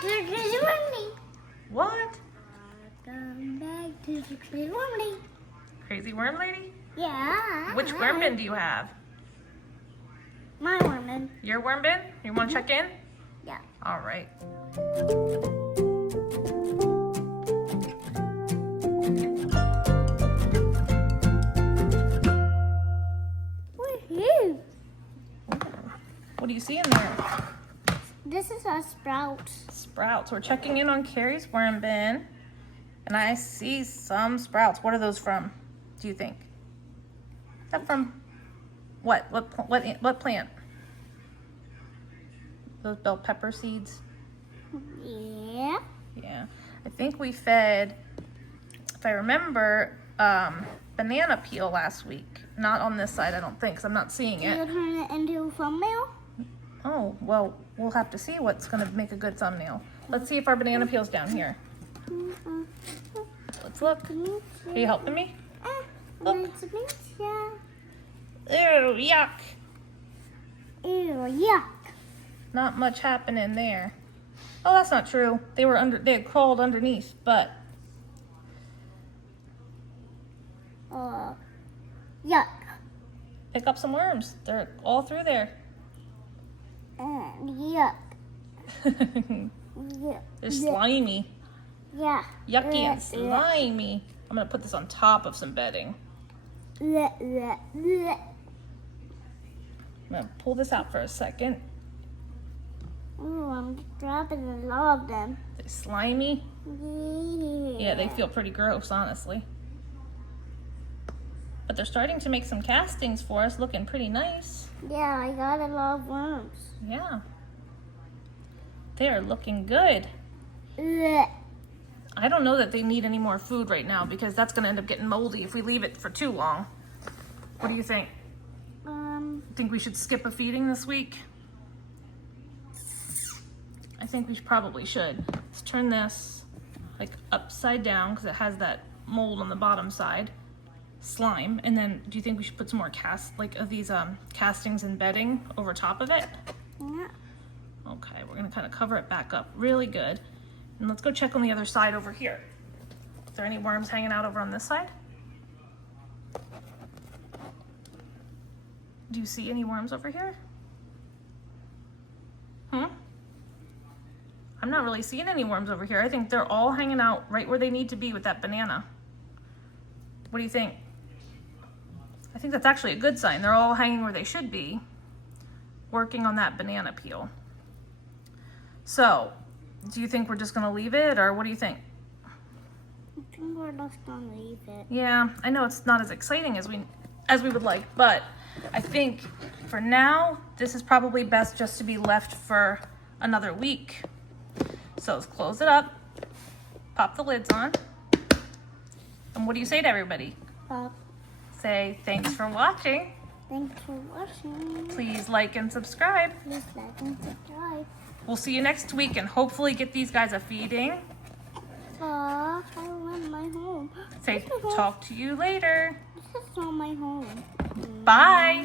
back to the Crazy Wormlady. What? Welcome back to the Crazy Wormlady. Crazy worm lady? Yeah. Which worm bin do you have? My worm bin. Your worm bin? You want to check in? Yeah. All right. Woohoo! What do you see in there? This is a sprout. Sprouts. We're checking in on Carrie's worm bin. And I see some sprouts. What are those from, do you think? Is that from what? What plant? Those bell pepper seeds? Yeah. Yeah. I think we fed, if I remember, banana peel last week. Not on this side, I don't think, because I'm not seeing You it. turn it into a thumbnail? Oh, well, we'll have to see what's going to make a good thumbnail. Let's see if our banana peel's down here. Let's look. Are you helping me? Look. Ew, yuck. Ew, yuck. Not much happening there. Oh, that's not true. They had crawled underneath, but Yuck. pick up some worms. They're all through there. Yuck. Yuck. They're slimy. Yeah. Yucky and slimy. I'm gonna put this on top of some bedding. I'm gonna pull this out for a second. Ooh, I'm dropping a lot of them. They're slimy. Yeah, they feel pretty gross, honestly. But they're starting to make some castings for us, looking pretty nice. Yeah, I got a lot of worms. Yeah. They are looking good. Blech. I don't know that they need any more food right now because that's gonna end up getting moldy if we leave it for too long. What do you think? Think we should skip a feeding this week? I think we probably should. Let's turn this like upside down because it has that mold on the bottom side, slime. And then do you think we should put some more these castings and bedding over top of it? Yeah. Okay, we're gonna kind of cover it back up really good. And let's go check on the other side over here. Is there any worms hanging out over on this side? Do you see any worms over here? I'm not really seeing any worms over here. I think they're all hanging out right where they need to be with that banana. What do you think? I think that's actually a good sign. They're all hanging where they should be, working on that banana peel. So, do you think we're just gonna leave it, or what do you think? I think we're just gonna leave it. Yeah, I know it's not as exciting as we would like, but I think for now, this is probably best just to be left for another week. So let's close it up, pop the lids on, and what do you say to everybody? Say thanks for watching. Thanks for watching. Please like and subscribe. Please like and subscribe. We'll see you next week and hopefully get these guys a feeding. I want my home. Say talk to you later. This is not my home. Bye.